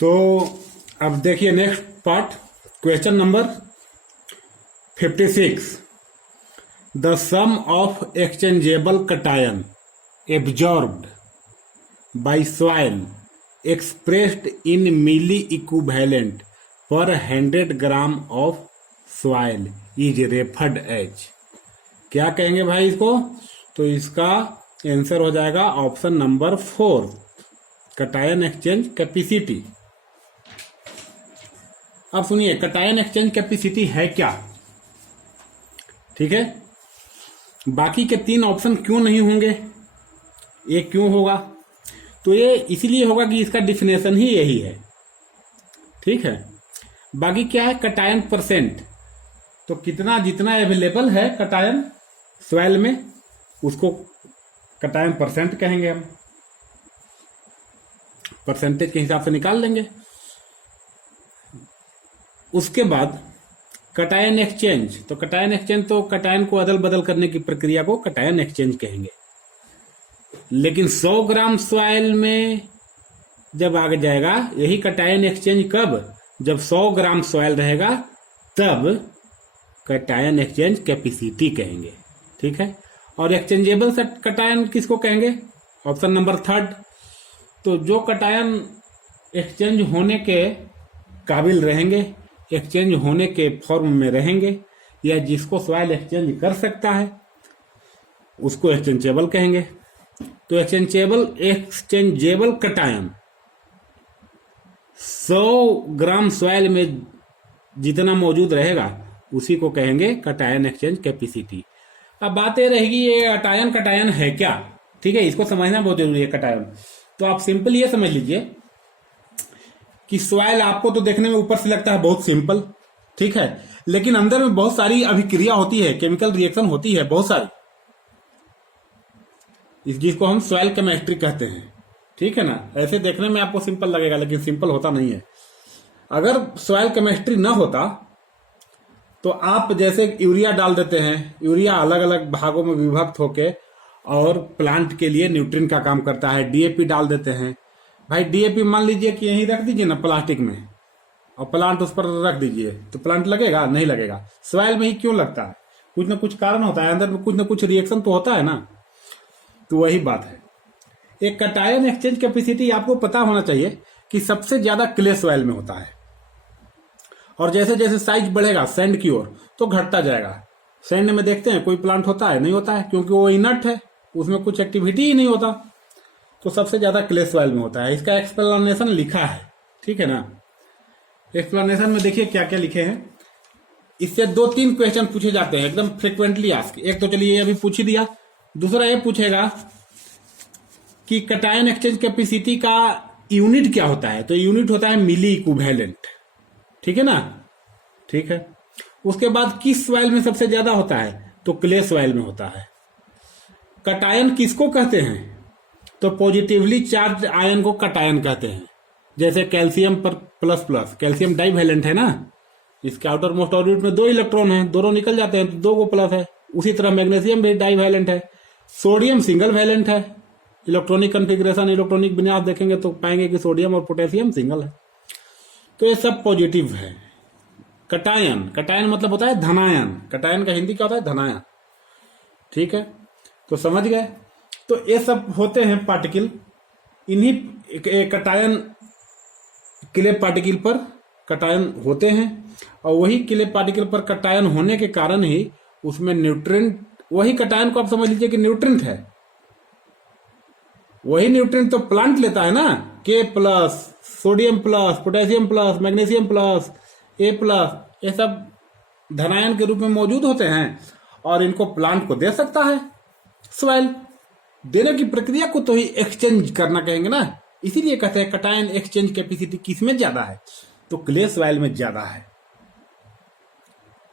तो अब देखिए next part, question number 56। The sum of exchangeable cation absorbed by soil expressed in milliequivalent per 100 gram of soil is referred as. क्या कहेंगे भाई इसको? तो इसका आंसर हो जाएगा option number 4, cation exchange capacity. अब सुनिए, कटायन एक्सचेंज कैपेसिटी है क्या? ठीक है, बाकी के 3 ऑप्शन क्यों नहीं होंगे? ये क्यों होगा? तो ये इसलिए होगा कि इसका डिफिनेशन ही यही है। ठीक है, बाकी क्या है? Cation percent. तो कितना, जितना अवेलेबल है कटायन सॉइल में, उसको कटायन परसेंट कहेंगे हम। परसेंटेज के हिसाब से निकाल लेंगे। उसके बाद कटायन एक्सचेंज। तो कटायन एक्सचेंज तो कटायन को अदल बदल करने की प्रक्रिया को कटायन एक्सचेंज कहेंगे। लेकिन 100 ग्राम सॉइल में जब आ जाएगा यही कटायन एक्सचेंज, कब? जब 100 ग्राम सॉइल रहेगा तब कटायन एक्सचेंज कैपेसिटी कहेंगे। ठीक है, और एक्सचेंजेबल कटायन किसको कहेंगे? Option number 3। तो जो कटायन एक्सचेंज होने के काबिल रहेंगे, एक्सचेंज होने के फॉर्म में रहेंगे, या जिसको सॉइल एक्सचेंज कर सकता है उसको एक्सचेंजेबल कहेंगे। तो एक्सचेंजेबल कटायन 100 ग्राम सॉइल में जितना मौजूद रहेगा उसी को कहेंगे कटायन एक्सचेंज कैपेसिटी। अब बात ये रहेगी, ये कटायन है क्या? ठीक है, इसको समझना बहुत जरूरी है कटायन। तो आप सिंपल ये समझ लीजिए कि सॉइल आपको तो देखने में ऊपर से लगता है बहुत सिंपल, ठीक है, लेकिन अंदर में बहुत सारी अभिक्रिया होती है, केमिकल रिएक्शन होती है बहुत सारी, जिसको हम सॉइल केमिस्ट्री कहते हैं। ठीक है ना, ऐसे देखने में आपको सिंपल लगेगा लेकिन सिंपल होता नहीं है। अगर सॉइल केमिस्ट्री ना होता तो आप जैसे यूरिया डाल देते हैं, यूरिया अलग अलग भागों में विभक्त होके और प्लांट के लिए न्यूट्रिएंट का काम करता है। डीएपी डाल देते हैं भाई, डीएपी मान लीजिए कि यहीं रख दीजिए ना प्लास्टिक में, और प्लांट उस पर रख दीजिए, तो प्लांट लगेगा? नहीं लगेगा। सॉइल में ही क्यों लगता है? कुछ ना कुछ कारण होता है, अंदर में कुछ ना कुछ रिएक्शन तो होता है ना। तो वही बात है। एक कटायन एक्सचेंज कैपेसिटी आपको पता होना चाहिए कि सबसे ज्यादा क्ले सॉइल में होता है, और जैसे जैसे साइज बढ़ेगा सैंड की ओर तो घटता जाएगा। सैंड में देखते हैं कोई प्लांट होता है? नहीं होता है, क्योंकि वो इनर्ट है, उसमें कुछ एक्टिविटी ही नहीं होता। तो सबसे ज्यादा क्ले सॉइल में होता है। इसका एक्सप्लेनेशन लिखा है, ठीक है ना। एक्सप्लेनेशन में देखिए क्या क्या लिखे हैं। इससे 2-3 क्वेश्चन पूछे जाते हैं एकदम फ्रिक्वेंटली आस्क। एक तो चलिए ये अभी पूछ ही दिया, दूसरा ये पूछेगा कि कटायन एक्सचेंज कैपेसिटी का यूनिट क्या होता है? तो यूनिट होता है मिली इक्विवेलेंट, ठीक है ना। ठीक है, उसके बाद किस सॉइल में सबसे ज्यादा होता है? तो क्ले सॉइल में होता है। कटायन किसको कहते हैं? तो पॉजिटिवली चार्ज आयन को कटायन कहते हैं। जैसे कैल्शियम पर प्लस, कैल्शियम डाइवैलेंट है ना, इसके आउटर मोस्ट ऑर्बिट में 2 इलेक्ट्रॉन हैं, दोनों निकल जाते हैं तो 2 को प्लस है। उसी तरह मैग्नीशियम भी डाइवैलेंट है। सोडियम सिंगल वैलेंट है। इलेक्ट्रॉनिक कन्फिग्रेशन, इलेक्ट्रॉनिक विन्यास देखेंगे तो पाएंगे कि सोडियम और पोटेशियम सिंगल है। तो ये सब पॉजिटिव है। कटायन मतलब होता है धनायन। कटायन का हिंदी क्या होता है? धनायन। ठीक है, तो समझ गए। तो ये सब होते हैं पार्टिकल, इन्हीं कटायन क्ले पार्टिकल पर कटायन होते हैं, और वही क्ले पार्टिकल पर कटायन होने के कारण ही उसमें न्यूट्रिएंट, वही कटायन को आप समझ लीजिए कि न्यूट्रिएंट है। वही न्यूट्रिएंट तो प्लांट लेता है ना, K+, sodium plus, potassium plus, magnesium plus, A+, ये सब धनायन के रूप में मौजूद होते हैं, और इनको प्लांट को दे सकता है सॉइल। देने की प्रक्रिया को तो ही एक्सचेंज करना कहेंगे ना। इसीलिए कहते हैं कटायन एक्सचेंज कैपेसिटी किसमें ज्यादा है? तो क्ले सॉइल में ज्यादा है।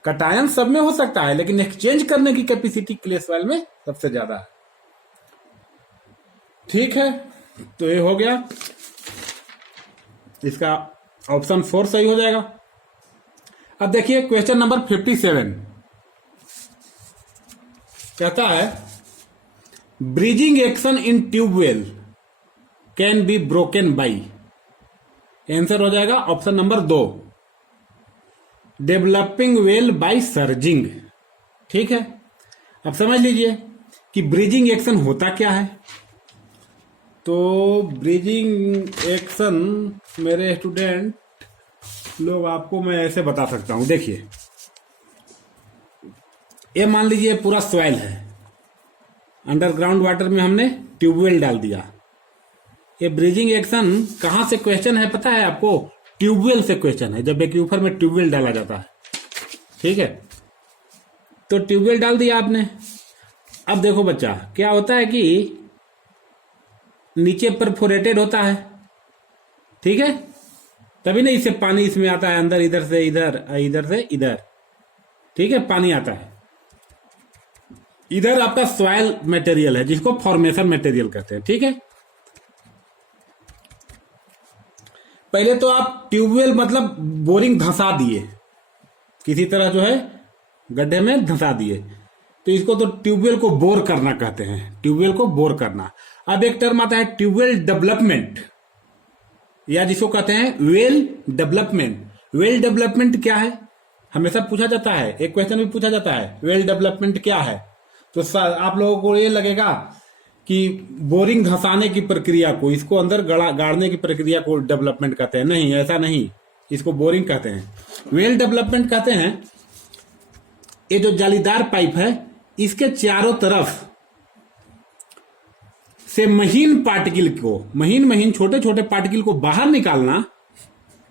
कटायन सब में हो सकता है, लेकिन एक्सचेंज करने की कैपेसिटी क्ले सॉइल में सबसे ज्यादा है। ठीक है, तो ये हो गया, इसका ऑप्शन 4 सही हो जाएगा। अब देखिए क्वेश्चन नंबर 57 कहता है, bridging action in tubewell can be broken by answer हो जाएगा option number 2, developing well by surging. ठीक है, अब समझ लीजिए कि ब्रिजिंग एक्शन होता क्या है। तो ब्रिजिंग एक्शन मेरे स्टूडेंट लोग आपको मैं ऐसे बता सकता हूं। देखिए, ये मान लीजिए पूरा सॉइल है, अंडरग्राउंड वाटर में हमने ट्यूबवेल डाल दिया। ये ब्रिजिंग एक्शन कहां से क्वेश्चन है पता है आपको? ट्यूबवेल से क्वेश्चन है, जब एक्यूफर में ट्यूबवेल डाला जाता है। ठीक है, तो ट्यूबवेल डाल दिया आपने। अब देखो बच्चा, क्या होता है कि नीचे परफोरेटेड होता है। ठीक है, तभी नहीं इससे पानी इसमें आता है अंदर, इधर से इधर, इधर से इधर। ठीक है, पानी आता है। इधर आपका सॉइल मटेरियल है जिसको फॉर्मेशन मटेरियल कहते हैं। ठीक है, पहले तो आप ट्यूबवेल मतलब बोरिंग धंसा दिए, किसी तरह जो है गड्ढे में धंसा दिए, तो इसको तो ट्यूबवेल को बोर करना कहते हैं, ट्यूबवेल को बोर करना। अब एक टर्म आता है ट्यूबवेल डेवलपमेंट, या जिसको कहते हैं वेल डेवलपमेंट। वेल डेवलपमेंट क्या है हमेशा पूछा जाता है, एक क्वेश्चन भी पूछा जाता है, वेल डेवलपमेंट क्या है। तो आप लोगों को ये लगेगा कि बोरिंग धंसाने की प्रक्रिया को, इसको अंदर गाड़ने की प्रक्रिया को डेवलपमेंट कहते हैं। नहीं, ऐसा नहीं, इसको बोरिंग कहते हैं। वेल डेवलपमेंट कहते हैं ये जो जालीदार पाइप है इसके चारों तरफ से महीन पार्टिकल को, महीन छोटे छोटे पार्टिकल को बाहर निकालना,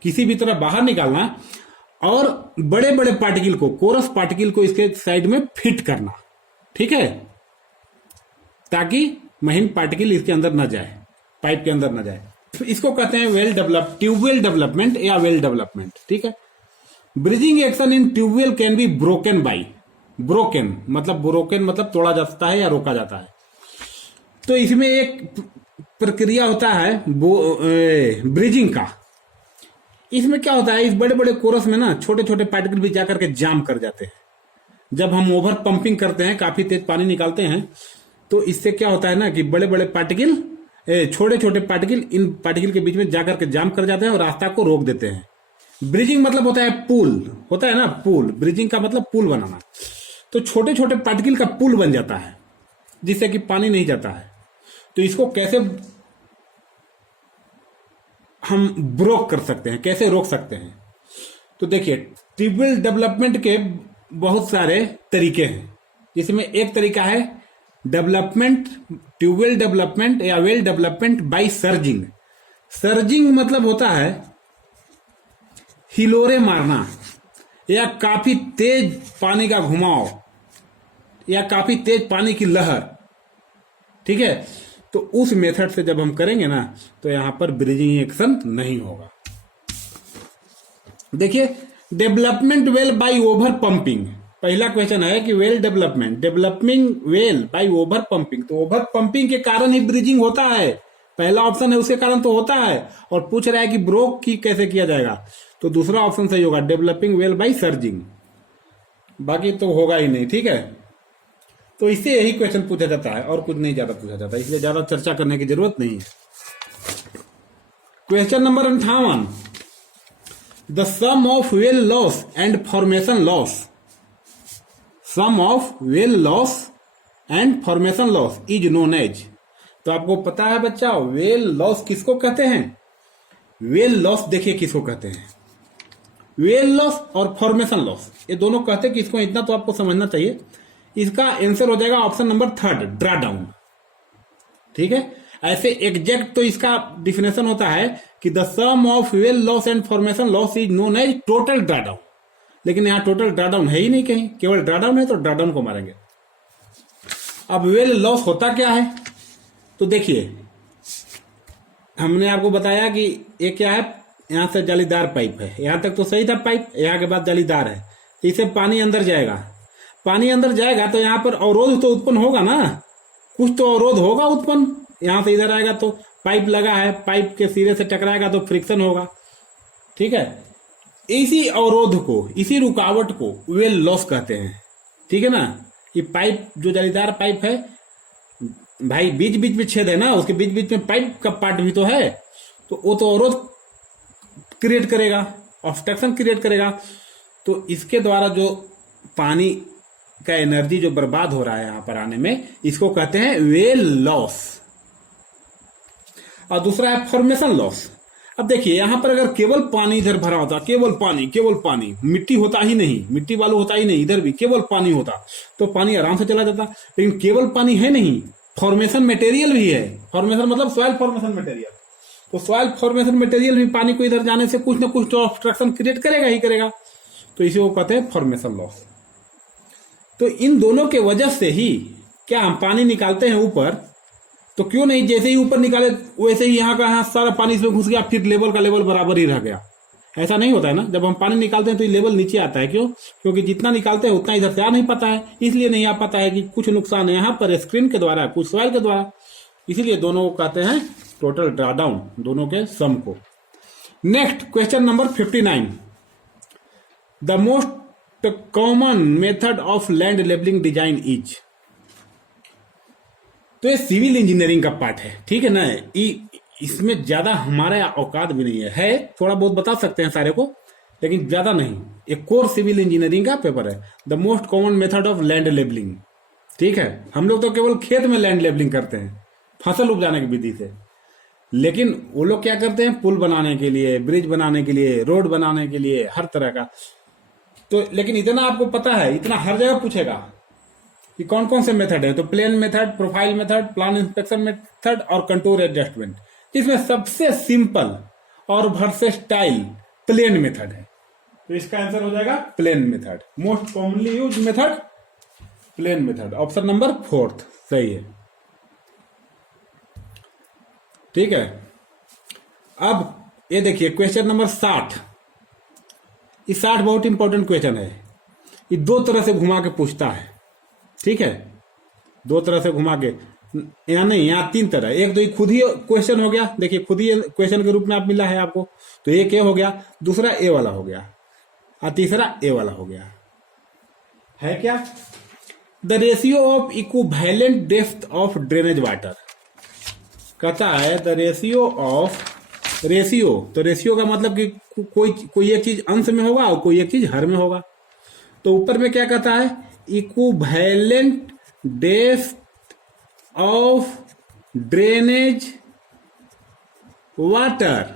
किसी भी तरह बाहर निकालना, और बड़े बड़े पार्टिकल को, कोरस पार्टिकल को इसके साइड में फिट करना। ठीक है, ताकि महीन पार्टिकल इसके अंदर न जाए, पाइप के अंदर न जाए। इसको कहते हैं वेल डेवलप, ट्यूबवेल डेवलपमेंट या वेल डेवलपमेंट। ठीक है, bridging action in tubewell can be broken by, broken मतलब तोड़ा जाता है या रोका जाता है। तो इसमें एक प्रक्रिया होता है ब्रिजिंग का। इसमें क्या होता है, इस बड़े बड़े कोरस में ना छोटे छोटे पार्टिकल भी जाकर के जाम कर जाते हैं। जब हम ओवर पंपिंग करते हैं, काफी तेज पानी निकालते हैं, तो इससे क्या होता है ना कि बड़े बड़े पार्टिकल, छोटे छोटे पार्टिकल इन पार्टिकल के बीच में जाकर के जाम कर जाते हैं और रास्ता को रोक देते हैं। ब्रिजिंग मतलब होता है पुल, होता है ना पुल, ब्रिजिंग का मतलब पुल बनाना। तो छोटे छोटे पार्टिकल का पुल बन जाता है जिससे कि पानी नहीं जाता है। तो इसको कैसे हम ब्रोक कर सकते हैं, कैसे रोक सकते हैं? तो देखिए, ट्यूबवेल डेवलपमेंट के बहुत सारे तरीके हैं, जिसमें एक तरीका है डेवलपमेंट, ट्यूबवेल डेवलपमेंट या well development bye surging. Surging मतलब होता है हिलोरे मारना या काफी तेज पानी का घुमाव या काफी तेज पानी की लहर। ठीक है, तो उस मेथड से जब हम करेंगे ना तो यहां पर ब्रिजिंग एक्शन नहीं होगा। देखिए, development well by over pumping, पहला क्वेश्चन है कि well development, developing well by over pumping. तो ओवर पंपिंग के कारण ही ब्रिजिंग होता है, पहला ऑप्शन है उसके कारण तो होता है। और पूछ रहा है कि ब्रोक की कैसे किया जाएगा, तो दूसरा ऑप्शन सही होगा, डेवलपिंग वेल बाय सर्जिंग। बाकी तो होगा ही नहीं। ठीक है, तो इससे यही क्वेश्चन पूछा जाता है और कुछ नहीं ज्यादा पूछा जाता, इसलिए ज्यादा चर्चा करने की जरूरत नहीं है। Question number 58, the sum of well loss and formation loss, sum of well loss and formation loss is known as. तो आपको पता है बच्चा, वेल लॉस किसको कहते हैं? वेल लॉस देखिए किसको कहते हैं, वेल लॉस और फॉर्मेशन लॉस, ये दोनों कहते हैं किसको, इतना तो आपको समझना चाहिए। इसका आंसर हो जाएगा ऑप्शन नंबर 3, ड्रा डाउन। ठीक है, ऐसे एग्जैक्ट तो इसका डिफिनेशन होता है कि the sum of well loss and formation loss is known as total draw down, लेकिन यहां टोटल ड्रा डाउन है ही नहीं कहीं, केवल ड्रा डाउन है तो ड्रा डाउन को मारेंगे। अब वेल लॉस होता क्या है, तो देखिए हमने आपको बताया कि ये क्या है, यहां से जालीदार पाइप है, यहां तक तो सही था पाइप, यहां के बाद जालीदार है, इसे पानी अंदर जाएगा, पानी अंदर जाएगा तो यहां पर अवरोध तो उत्पन्न होगा ना, कुछ तो अवरोध होगा उत्पन्न, यहां से इधर आएगा तो पाइप लगा है, पाइप के सिरे से टकराएगा तो फ्रिक्शन होगा। ठीक है, इसी अवरोध को, इसी रुकावट को वेल लॉस कहते हैं। ठीक है ना, ये पाइप जो जालीदार पाइप है भाई, बीच बीच में छेद है ना, उसके बीच बीच में पाइप का पार्ट भी तो है, तो वो तो अवरोध क्रिएट करेगा, ऑब्स्ट्रक्शन क्रिएट करेगा। तो इसके द्वारा जो पानी का एनर्जी जो बर्बाद हो रहा है यहां पर आने में, इसको कहते हैं वेल लॉस। और दूसरा है फॉर्मेशन लॉस। अब देखिए यहां पर अगर केवल पानी इधर भरा होता, केवल पानी, मिट्टी होता ही नहीं, मिट्टी बालू होता ही नहीं, इधर भी केवल पानी होता तो पानी आराम से चला जाता। लेकिन केवल पानी है नहीं, फॉर्मेशन मटेरियल भी है। फॉर्मेशन मतलब सॉइल फॉर्मेशन मटेरियल। तो सॉइल फॉर्मेशन मटेरियल भी पानी को इधर जाने से कुछ ना कुछ तो ऑब्स्ट्रक्शन क्रिएट करेगा ही करेगा। तो इसी को कहते हैं फॉर्मेशन लॉस। तो इन दोनों के वजह से ही क्या हम पानी निकालते हैं ऊपर, तो क्यों नहीं जैसे ही ऊपर निकाले वैसे ही यहाँ का यहाँ सारा पानी इसमें घुस गया, फिर लेवल का लेवल बराबर ही रह गया। ऐसा नहीं होता है ना। जब हम पानी निकालते हैं तो ये लेवल नीचे आता है। क्यों? क्योंकि जितना निकालते हैं उतना इधर से आ नहीं पाता है। इसलिए नहीं आ पाता है कि कुछ नुकसान है यहाँ पर स्क्रीन के द्वारा, कुछ सॉइल के द्वारा। इसीलिए दोनों को कहते हैं टोटल ड्रॉडाउन, दोनों के सम को। Next question number 59। The most common method of land levelling design is. तो ये सिविल इंजीनियरिंग का पार्ट है, ठीक है ना। इसमें ज्यादा हमारा औकात भी नहीं है, थोड़ा बहुत बता सकते हैं सारे को, लेकिन ज्यादा नहीं। एक कोर सिविल इंजीनियरिंग का पेपर है, the most common method of land levelling. ठीक है, हम लोग तो केवल खेत में लैंड लेवलिंग करते हैं, फसल उपजाने की विधि से। लेकिन वो लोग क्या करते हैं, पुल बनाने के लिए, ब्रिज बनाने के लिए, रोड बनाने के लिए, हर तरह का। तो लेकिन इतना आपको पता है, इतना हर जगह पूछेगा कि कौन कौन से मेथड है। तो plane method, profile method, plan inspection method और कंटूर एडजस्टमेंट। इसमें सबसे सिंपल और वर्सेटाइल प्लेन मेथड है। तो इसका आंसर हो जाएगा plane method. Most commonly use method plane method. Option number 4 सही है। ठीक है, अब ये देखिए क्वेश्चन नंबर 60। ये 60 बहुत इंपॉर्टेंट क्वेश्चन है। ये दो तरह से घुमा के पूछता है। ठीक है, दो तरह से घुमा के, यहाँ नहीं, यहाँ 3 तरह। एक तो ये खुद ही क्वेश्चन हो गया, देखिए खुद ही क्वेश्चन के रूप में आप मिला है आपको। तो एक ए हो गया, दूसरा ए वाला हो गया, और तीसरा ए वाला हो गया। है क्या? The ratio of equivalent depth of drainage water. कहता है द रेशियो ऑफ, रेशियो, तो रेशियो का मतलब कि कोई एक चीज अंश में होगा और कोई एक चीज हर में होगा। तो ऊपर में क्या कहता है, equivalent depth of drainage water.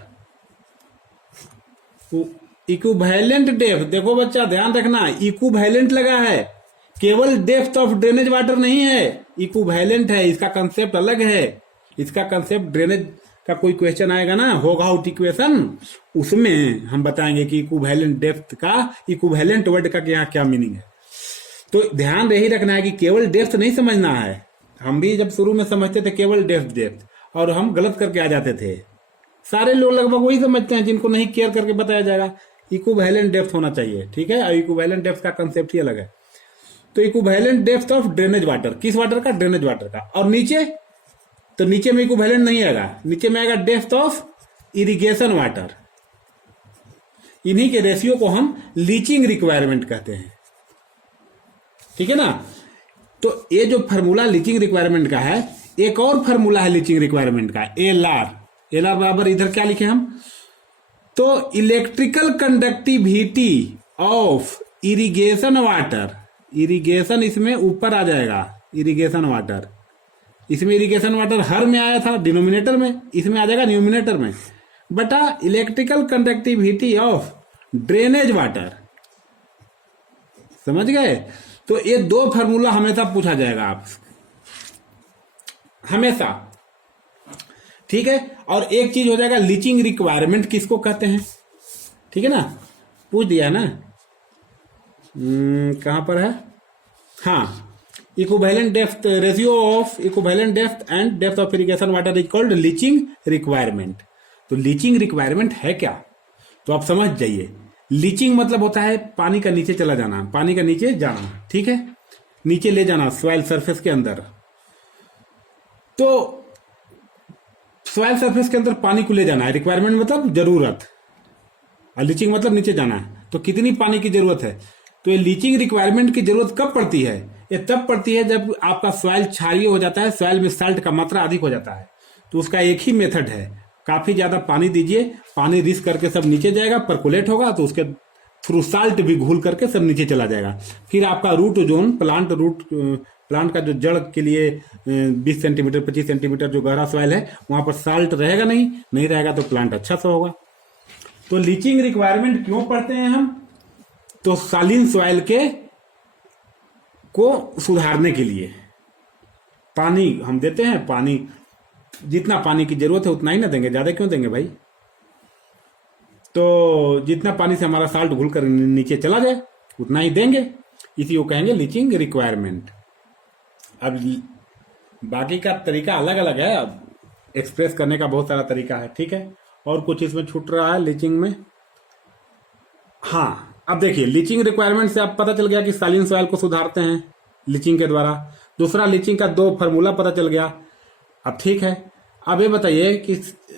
Equivalent depth, देखो बच्चा ध्यान रखना, इक्विवेलेंट लगा है, केवल डेप्थ ऑफ ड्रेनेज वाटर नहीं है, इक्विवेलेंट है। इसका कंसेप्ट अलग है। इसका कंसेप्ट ड्रेनेज का कोई क्वेश्चन आएगा ना, होगा आउट इक्वेशन, उसमें हम बताएंगे कि इक्विवेलेंट डेप्थ का, इक्विवेलेंट वर्ड का यहाँ क्या मीनिंग है। तो ध्यान यही रखना है कि केवल डेप्थ नहीं समझना है। हम भी जब शुरू में समझते थे केवल डेप्थ, और हम गलत करके आ जाते थे। सारे लोग लगभग वही समझते हैं, जिनको नहीं केयर करके बताया जाएगा। इक्विवेलेंट डेप्थ होना चाहिए, ठीक है। और इक्विवेलेंट डेप्थ का कंसेप्ट ही अलग है। तो equivalent depth of drainage water, किस वाटर का? ड्रेनेज वाटर का। और नीचे, तो नीचे में इक्विवेलेंट नहीं आएगा, नीचे में आएगा डेप्थ ऑफ इरिगेशन वाटर। इन्हीं के रेशियो को हम लीचिंग रिक्वायरमेंट कहते हैं, ठीक है ना। तो ये जो फार्मूला लीचिंग रिक्वायरमेंट का है, एक और फार्मूला है लीचिंग रिक्वायरमेंट का, एल आर बराबर, इधर क्या लिखे हम, तो electrical conductivity of irrigation water. Irrigation इसमें ऊपर आ जाएगा, इरिगेशन वाटर। इसमें इरिगेशन वाटर हर में आया था डिनोमिनेटर में, इसमें आ जाएगा न्यूमिनेटर में, बटा electrical conductivity of drainage water. समझ गए? तो ये दो फार्मूला हमेशा पूछा जाएगा आप, हमेशा, ठीक है। और एक चीज हो जाएगा लीचिंग रिक्वायरमेंट किसको कहते हैं, ठीक है ना, पूछ दिया ना। कहां पर है? हाँ, equivalent depth, ratio of equivalent depth and depth of irrigation water is called leaching requirement. तो लीचिंग रिक्वायरमेंट है क्या, तो आप समझ जाइए। लीचिंग मतलब होता है पानी का नीचे चला जाना, पानी का नीचे जाना, ठीक है, नीचे ले जाना सॉइल सरफेस के अंदर। तो सॉइल सरफेस के अंदर पानी को ले जाना है, रिक्वायरमेंट मतलब जरूरत, और लीचिंग मतलब नीचे जाना है। तो कितनी पानी की जरूरत है, तो ये लीचिंग रिक्वायरमेंट की जरूरत कब पड़ती है? ये तब पड़ती है जब आपका सॉइल क्षारीय हो जाता है, सॉइल में साल्ट का मात्रा अधिक हो जाता है। तो उसका एक ही मेथड है, काफी ज्यादा पानी दीजिए, पानी रिस करके सब नीचे जाएगा, परकुलेट होगा तो उसके थ्रू साल्ट भी घुल करके सब नीचे चला जाएगा। फिर आपका रूट जोन, प्लांट का जो जड़ के लिए 20 सेंटीमीटर 25 सेंटीमीटर जो गहरा सॉइल है वहां पर साल्ट रहेगा नहीं रहेगा तो प्लांट अच्छा सा होगा। तो लीचिंग रिक्वायरमेंट क्यों पढ़ते हैं हम? तो सालिन सॉइल के को सुधारने के लिए पानी हम देते हैं। पानी जितना पानी की जरूरत है उतना ही ना देंगे, ज्यादा क्यों देंगे भाई? तो जितना पानी से हमारा साल्ट घुल कर नीचे चला जाए उतना ही देंगे, इसी को कहेंगे लीचिंग रिक्वायरमेंट। अब बाकी का तरीका अलग अलग है, अब एक्सप्रेस करने का बहुत सारा तरीका है, ठीक है। और कुछ इसमें छूट रहा है लीचिंग में? हाँ, अब देखिए लीचिंग रिक्वायरमेंट से आप पता चल गया कि सालिन सॉइल को सुधारते हैं लीचिंग के द्वारा। दूसरा, लीचिंग का 2 फार्मूला पता चल गया। अब ठीक है, अब ये बताइए कि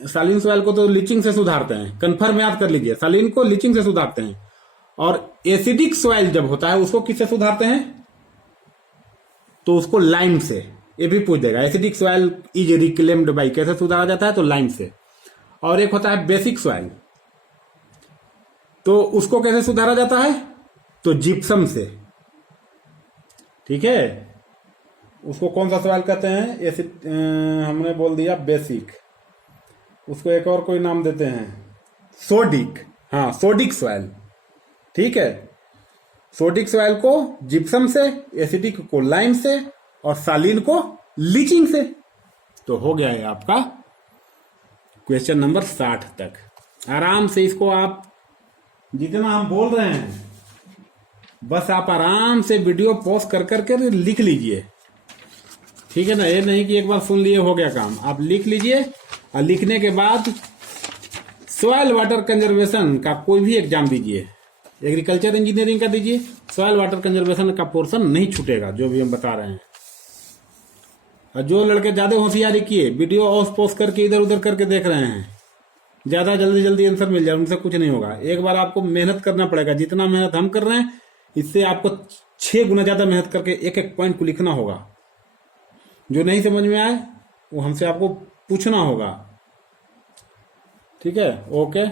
सालिन सॉइल को तो लीचिंग से सुधारते हैं, कंफर्म याद कर लीजिए, सालिन को लीचिंग से सुधारते हैं। और एसिडिक सॉइल जब होता है उसको किससे सुधारते हैं? तो उसको लाइम से। ये भी पूछ देगा, acidic soil is reclaimed by, कैसे सुधारा जाता है? तो लाइम से। और एक होता है बेसिक सॉइल, तो उसको कैसे सुधारा जाता है? तो जिप्सम से, ठीक है। उसको कौन सा सॉइल कहते हैं? हमने बोल दिया बेसिक, उसको एक और कोई नाम देते हैं, सोडिक। हाँ, सोडिक सॉइल, ठीक है। सोडिक सॉइल को जिप्सम से, एसिडिक को लाइम से और सालिन को लीचिंग से। तो हो गया है आपका क्वेश्चन नंबर 60 तक। आराम से इसको आप जितना हम बोल रहे हैं बस आप आराम से वीडियो पॉज कर करके लिख लीजिए, ठीक है ना। ये नहीं कि एक बार सुन लिए हो गया काम, आप लिख लीजिए। और लिखने के बाद सॉइल वाटर कंजर्वेशन का कोई भी एग्जाम दीजिए, एग्रीकल्चर इंजीनियरिंग का दीजिए, सॉइल वाटर कंजर्वेशन का पोर्शन नहीं छूटेगा जो भी हम बता रहे हैं। और जो लड़के ज्यादा होशियारी किए, वीडियो ऑफ पॉज करके इधर उधर करके देख रहे हैं, ज्यादा जल्दी जल्दी आंसर मिल जाए, उनसे कुछ नहीं होगा। एक बार आपको मेहनत करना पड़ेगा, जितना मेहनत हम कर रहे हैं इससे आपको 6 गुना ज्यादा मेहनत करके एक एक पॉइंट को लिखना होगा। जो नहीं समझ में आए वो हमसे आपको पूछना होगा, ठीक है। ओके।